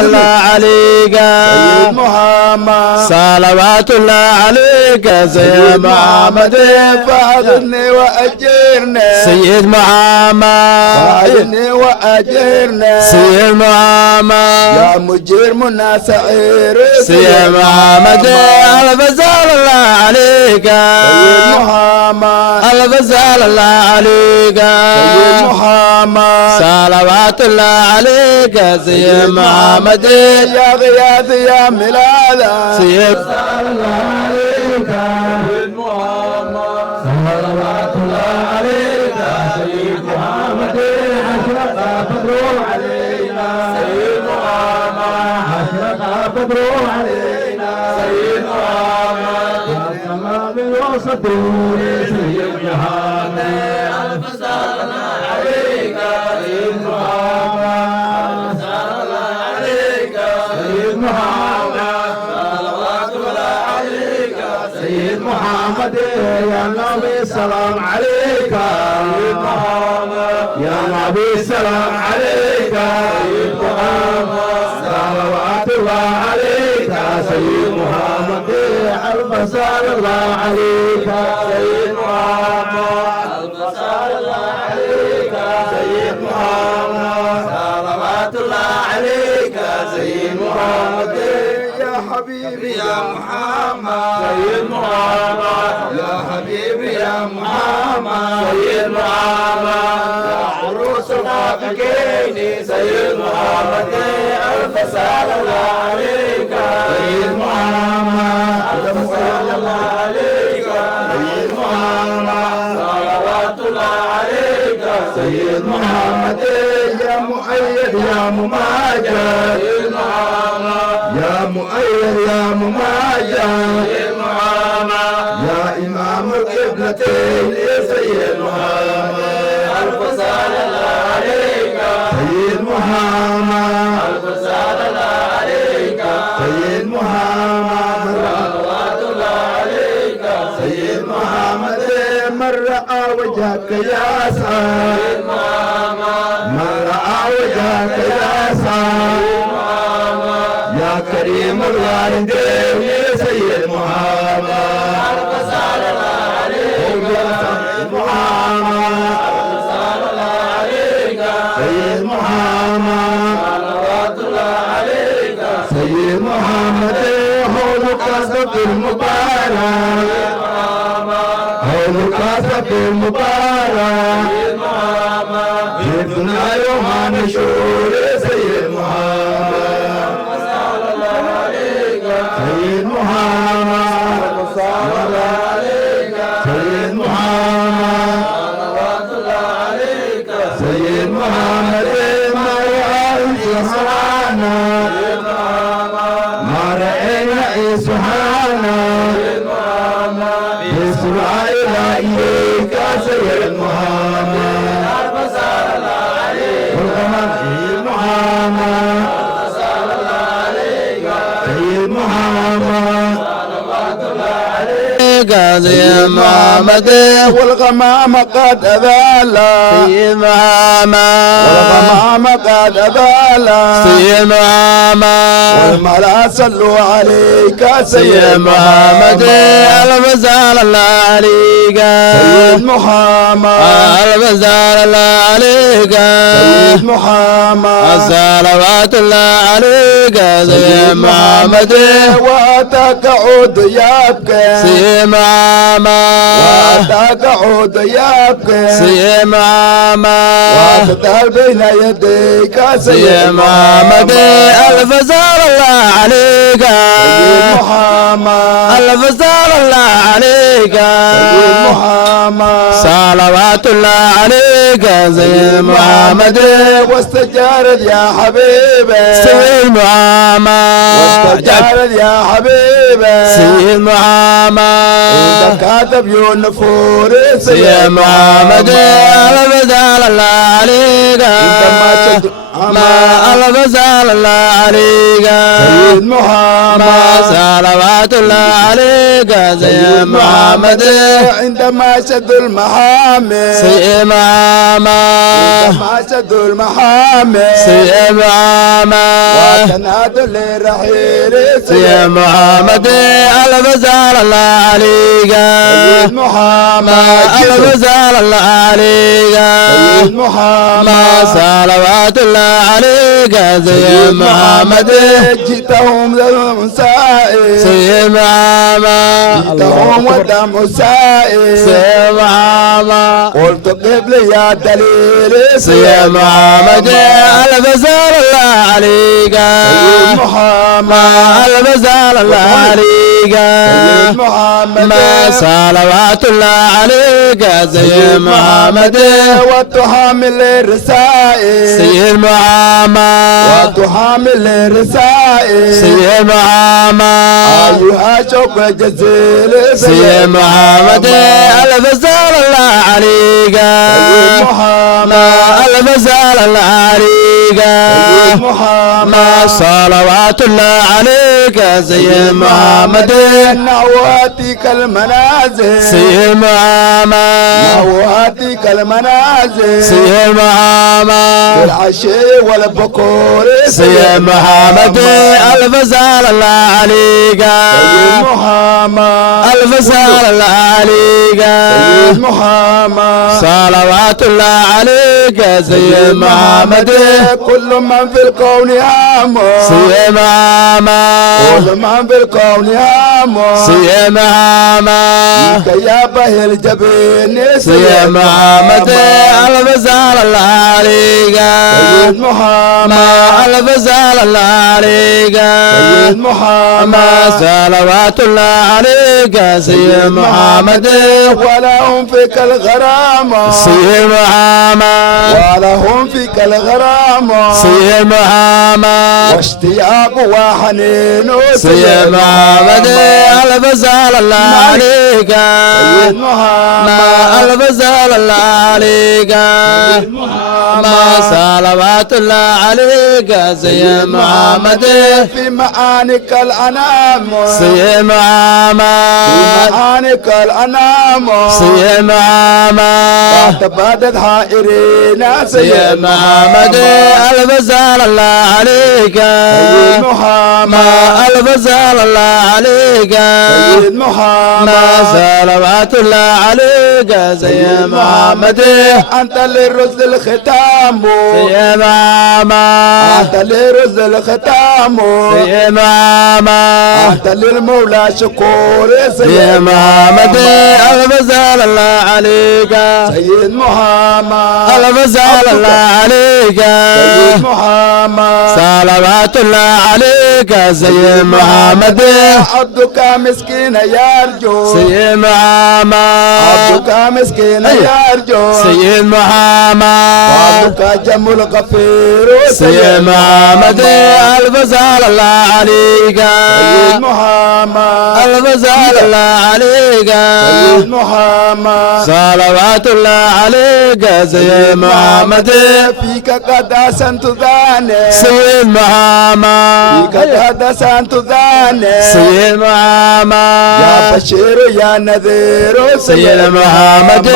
الله عليك سيد محمد صلوات الله عليك سيد محمد فاعذني وأجرني سيد محمد فاعذني وأجرني سيد محمد يا مجير منا سعير سيد محمد ألف صلى الله عليك سيد محمد ألف صلى الله عليك سيد محمد صلوات الله عليك سيد محمد يا غياث يا ميلادا سيد الله عليك سيد محمد صلوات الله عليك سيد محمد أشرق بدر علينا سيد محمد أشرق بدر علينا سيد محمد كما بوسط سيد محمد ألف سلام عليك سيد محمد سلام عليك سيد محمد صلوات الله عليك سيد محمد يا نبي سلام عليك سيد محمد يا نبي سلام عليك سيد محمد صلوات الله عليك سيد محمد ألف سلام الله عليك سيد محمد ألف سلام الله عليك سيد محمد صلوات الله عليك سيد محمد يا حبيبي يا محمد سيد محمد يا حبيبي يا محمد سيد محمد يا عروس الحقيقي سيد محمد ألف سلام الله عليك سيد محمد ألف سلام الله عليك سيد محمد صلوات الله عليك سيد محمد يا مؤيد يا مماجد سيد محمد يا مؤيد يا مماجد سيد محمد يا إمام القبلتين سيد محمد ألف سلام الله عليك سيد محمد ألف سلام الله عليك سيد محمد صلوات الله عليك سيد محمد من رأى وجهك يا سيد محمد من رأى وجهك يا سيد محمد يا كريم الوالدين يا سيد محمد ألف سلام الله عليك سيد محمد ألف سلام الله عليك سيد محمد صلوات الله عليك سيد محمد حولك سب المبارك حولك سب المبارك سيد محمد جئتنا يوم نشور سيد محمد صلى الله عليك سيد محمد صلى الله عليك سيد محمد صلوات الله عليك سيد محمد ما رأينا سبحانه سيد محمد ما رأينا سبحانه سيد محمد إسرائيل إليك سيد محمد ألف سلام الله عليك سيد محمد ألف سلام الله عليك سيد محمد صلوات الله عليك سيد محمد والغمام قد أذالا سيد محمد والغمام قد أذالا سيد محمد والملا صلوا عليك سيد محمد ألف سلام الله عليك سيد محمد ألف سلام الله عليك سيد محمد صلوات الله عليك سيد محمد واتاك عود يبكي سيد محمد واتاك عود يبكي سيد محمد وتدار بين يديك سيد محمد ألف سلام الله عليك سيد محمد ألف سلام الله عليك سيد محمد صلوات الله عليك سيد محمد واستجارت يا حبيبي سيد محمد واستجارت يا حبيبي حبيبي سيد محمد كاتب يونفور سيد محمد الفزال الله عليك ما الفزال الله عليك سيد محمد صلوات الله عليك سيد محمد عندما شد المحامي سيد محمد عندما شد المحامي سيد محمد وتنادوا للرحيل سيد محمد الفزال الله عليك سيد محمد الفزال الله عليك سيد محمد صلوات الله عليك سيد محمد جئتهم ذو سائل سيد محمد جئتهم ودم سائل سيد محمد قلت قبل يا دليل سيد محمد الفزال الله عليك سيد محمد الفزال الله عليك سيد محمد صلوات الله عليك سيد محمد وتحامل الرسائل سيد محمد وتحامل الرسائل سيد محمد أيها شوق جزيل سيد محمد الفزال الله عليك سيد محمد الفزال الله عليك سيد محمد صلوات الله عليك سيد محمد نواتك المنازل سيد محمد نواتك المنازل سيد محمد العشي والبكور سيد محمد الفزال الله عليك سيد محمد الفزال الله عليك سيد محمد صلوات الله عليك سيد محمد كل من في الكون هامه سيد محمد كل من في الكون هامه سيد محمد يا به الجبين سيد محمد الفزال الله عليك سيد محمد الفزال الله عليك سيد محمد صلوات الله عليك سيد محمد ولهم فيك الغرام سيد محمد ولهم فيك الغرام سيد محمد واشتياق وحنين سيد محمد الفزال الله عليك سيد محمد الفزال الله عليك سيد محمد صلوات الله عليك سيد محمد في معانك الأنام سيد محمد في معانك الأنام سيد محمد تبادت حائرين سيد محمد الفزال الله عليك سيد محمد الفزال الله عليك سيد محمد صلوات الله عليك سيد محمد أنت للرسل الختام سيد محمد أنت للرسل الختام سيد محمد أنت للمولى شكور سيد محمد الفزال الله عليك سيد محمد الفزال الله عليك سيد محمد صلوات الله عليك سيد محمد عبدك مسكين يرجو سيد محمد عبدك مسكين يرجو سيد محمد عبدك جم الغفير سيد محمد الفزال الله عليك سيد محمد الفزال الله عليك سيد محمد صلوات الله عليك سيد محمد فيك قد أحسنت ذاني سيد محمد فيك قد أحسنت ذاني سيد محمد يا بشير يا نذير سيد محمد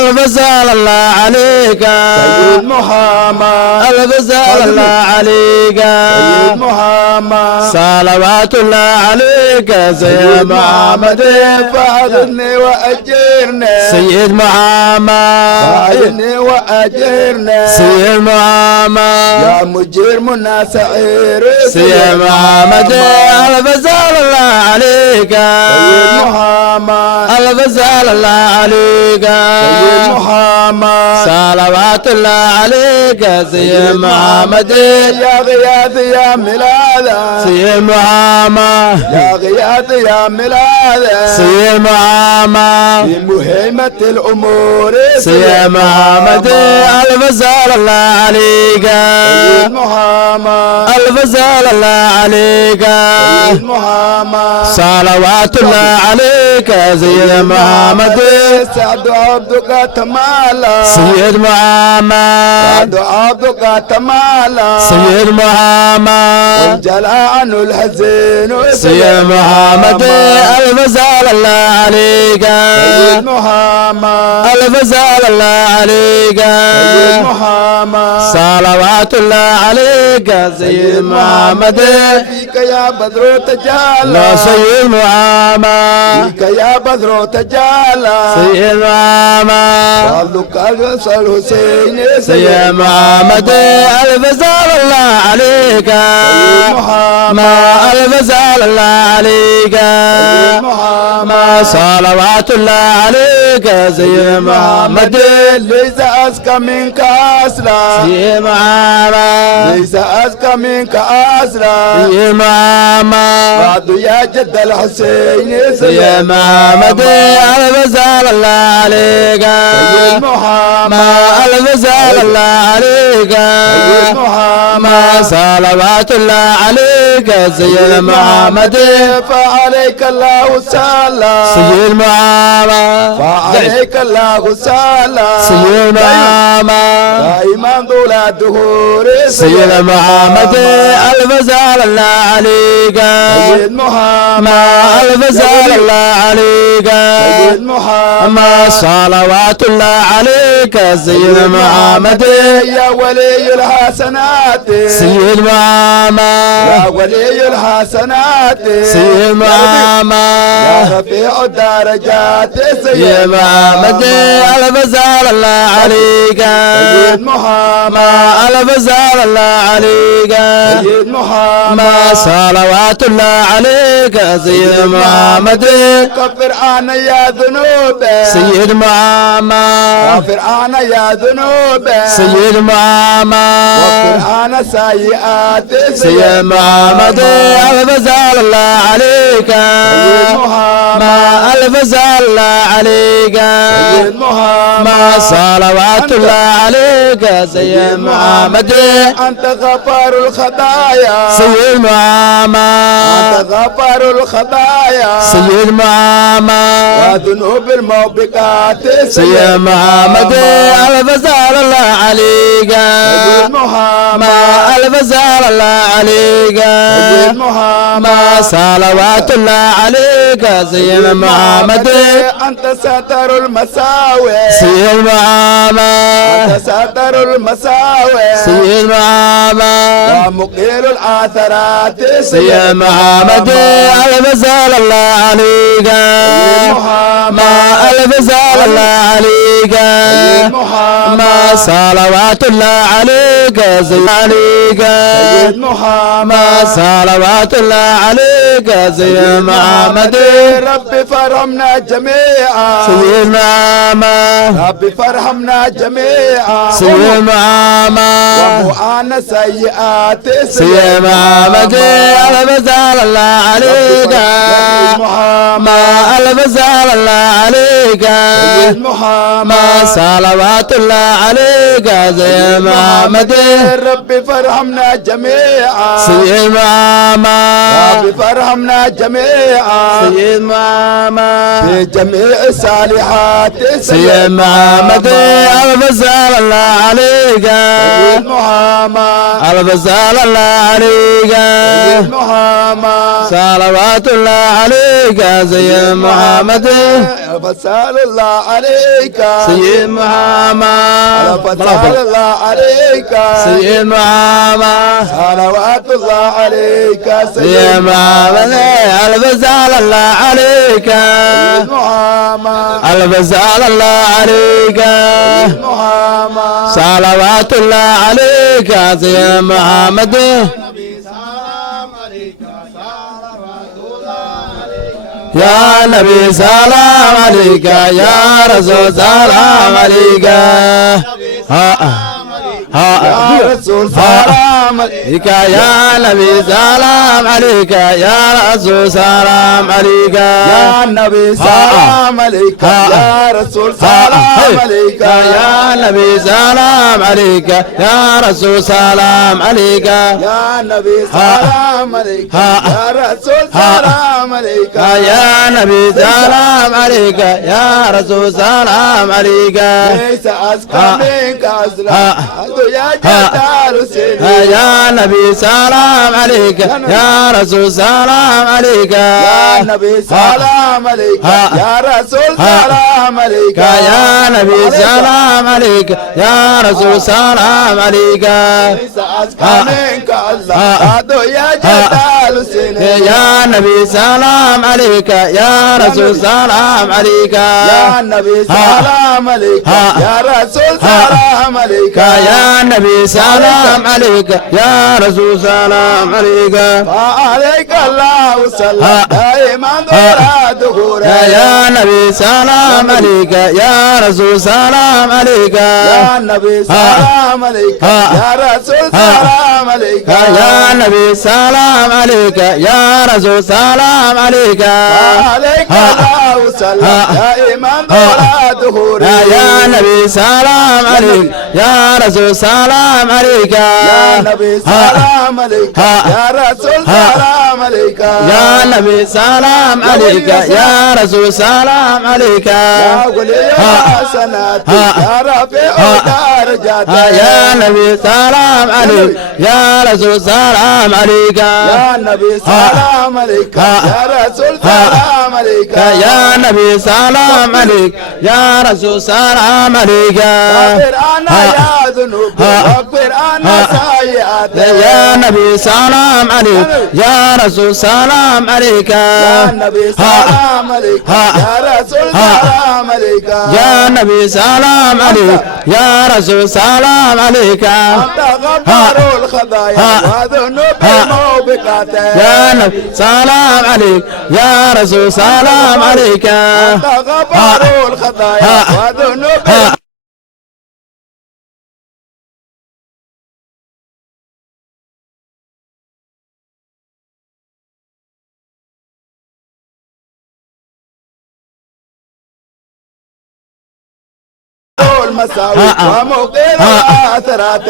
الفزال الله عليك سيد محمد الفزال الله عليك سيد محمد صلوات الله عليك سيد محمد فأغني وأجرني سيد محمد فأغني وأجرني سيد محمد يا مجير منا سعير سيد محمد الفزال الله عليك سيد محمد الفزال الله عليك سيد محمد صلوات الله عليك سيد محمد يا غياث يا ميلادا سيد محمد يا غياث يا ميلادا سيد محمد في مهمة الأمور سيد محمد الفزال الله عليك سيد محمد الفزال الله عليك محمد صلوات الله عليك سيد محمد سعد عبدك تمالا سيد محمد سعد عبدك تمالا سيد محمد وانجلى عنه الحزين سيد محمد ألف سلام الله عليك سيد محمد ألف سلام الله عليك سيد محمد صلوات الله عليك سيد محمد فيك يا بدر تجالى لا سيد محمد فيك يا بدر تجالى سيد محمد فضلك أقصى الحسين سيد محمد ألف سلام الله عليك سيد محمد ألف سلام الله عليك سيد محمد صلوات الله عليك سيد محمد ليس أزكى منك أسرى سيد محمد ليس أزكى منك أسرى سيد محمد بعد يا جد الحسين سيد محمد ألف سلام الله عليك سيد محمد ألف سلام الله عليك سيد محمد صلوات الله عليك سيد محمد فعليك الله صلى سيد محمد فعليك الله صلى سيد محمد دائما طول الدهور سيد محمد ألف سلام الله عليك سيد محمد ألف سلام الله عليك سيد محمد صلوات الله عليك سيد محمد يا ولي الحسنات سيد محمد يا ولي الحسنات سيد محمد يا رفيع الدرجات سيد محمد ألف سلام الله عليك سيد محمد ألف سلام الله عليك سيد محمد صلوات الله عليك سيد محمد كفر عنا يا ذنوب سيد محمد كفر عنا يا ذنوب سيد محمد وفر عنا سيئات سيد محمد ألف سلام الله عليك سيد محمد ألف سلام الله عليك سيد محمد صلوات الله عليك سيد محمد أنت غفار الخطايا سيد محمد أنت غفار الخطايا سيد محمد وذنوب الموبقات سيد محمد ألف سلام الله عليك سيد محمد ألف سلام الله عليك سيد محمد صلوات الله عليك سيد محمد أنت ساتر المساوي سيد محمد أنت ساتر المساوي سيد محمد ومقيل الآثارات سيد محمد ألف سلام الله عليك سيد محمد ألف سلام الله عليك سيد محمد صلوات الله عليك سيد عليك سيد محمد صلوات الله عليك سيد محمد ربي فرحمنا جميعا سيد محمد ربي فرحمنا جميعا سيد محمد ومعانا سيئات سيد محمد ألف سلام الله عليك ألف سلام الله عليك سيد محمد صلوات الله عليك سيد محمد ربي فرحمنا جميعا سيد محمد ربي فرحمنا جميعا سيد محمد في جميع الصالحات سيد محمد ألف سلام الله عليك سيد محمد ألف سلام الله عليك سيد محمد صلوات الله عليك سيد محمد فسال الله عليك سيد محمد فسال الله عليك سيد محمد صلوات الله عليك سيد محمد ألف سلام الله عليك محمد ألف سلام الله عليك محمد صلوات الله عليك سيد محمد يا نبي سلام عليك يا رسول سلام عليك يا رسول سلام عليك يا نبي سلام عليك يا رسول سلام عليك يا نبي سلام عليك يا رسول سلام عليك يا نبي سلام عليك يا رسول سلام عليك يا نبي سلام عليك يا رسول سلام عليك يا نبي سلام عليك يا رسول سلام عليك ليس أزكى منك أزلا يا جدال سيدي يا نبي سلام عليك يا رسول سلام عليك يا نبي سلام عليك يا رسول سلام عليك يا نبي سلام عليك يا رسول سلام عليك ليس أزكى منك أزلا يا جدال سيدي يا نبي سلام عليك يا رسول سلام عليك يا نبي سلام عليك يا رسول سلام عليك يا نبي سلام عليك يا رسول سلام عليك وعليك الله صلى دائما دورا دخورا يا نبي سلام عليك يا رسول سلام عليك يا نبي سلام عليك يا رسول سلام عليك يا نبي سلام عليك يا رسول سلام عليك وعليك الله صلى دائما دورا دخورا يا نبي سلام عليك يا رسول سلام عليك يا نبي سلام عليك يا رسول سلام عليك يا نبي سلام عليك يا رسول سلام عليك يا ولي حسناتي يا رفيع درجاتي يا نبي سلام عليك يا رسول سلام عليك يا نبي سلام عليك يا رسول سلام عليك يا نبي سلام عليك يا رسول سلام عليك واغفر عنا يا ذنوبي واغفر عنا سيئاتي يا نبي سلام عليك يا رسول سلام عليك يا نبي سلام عليك يا رسول سلام عليك يا نبي سلام عليك يا رسول سلام عليك أنت غفار الخطايا وذنوب موبقاتي يا نبي سلام عليك يا رسول سلام عليك أنت غفار الخطايا وذنوب المساوي وموقر الآثرات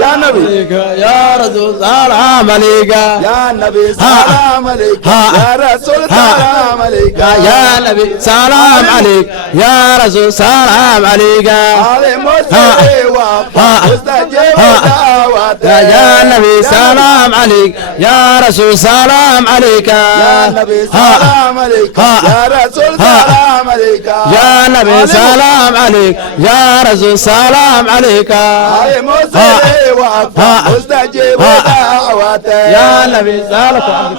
يا نبي يا رسول سلام عليك يا نبي سلام عليك يا رسول سلام عليك يا نبي سلام عليك يا رسول سلام عليك علي مسلمي واستجيب دعواتي يا نبي سلام عليك يا رسول سلام عليك يا نبي سلام عليك يا رسول سلام عليك يا نبي سلام عليك يا رسول سلام عليك علي مسلمي واستجيب دعواتي يا نبي سلام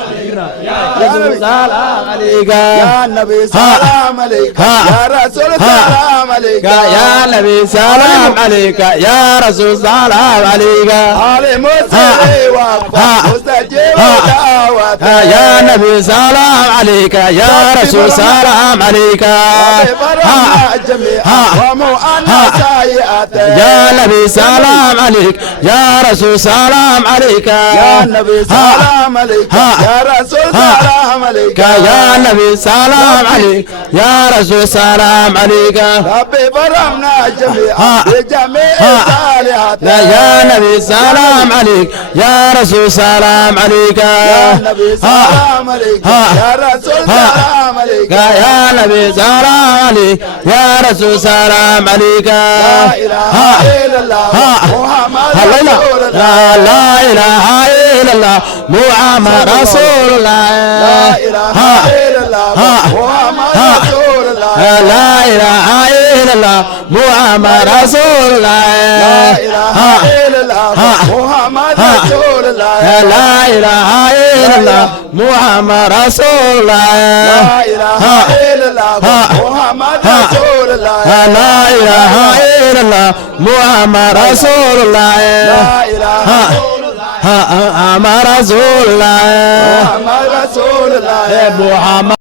يا رسول سلام عليك يا نبي سلام عليك يا رسول سلام عليك يا نبي سلام عليك يا رسول سلام عليك علي مسلمي واستجيب دعواتي يا نبي سلام عليك يا رسول سلام عليك يا نبي سلام عليك يا رسول سلام عليك يا نبي سلام عليك يا رسول سلام عليك يا نبي سلام عليك يا رسول سلام عليك ربي برمنا جميعا بجميع الصالحات يا نبي سلام عليك يا رسول سلام عليك يا نبي سلام عليك يا رسول سلام عليك يا نبي سلام عليك يا رسول سلام عليك لا إله إلا الله محمد رسول الله لا إله إلا الله محمد رسول الله لا إله إلا الله محمد رسول الله لا إله إلا الله محمد رسول الله لا إله إلا الله محمد رسول الله لا إله إلا الله محمد رسول الله لا إله إلا الله محمد رسول الله لا إله إلا الله محمد رسول الله لا إله محمد رسول الله محمد رسول الله محمد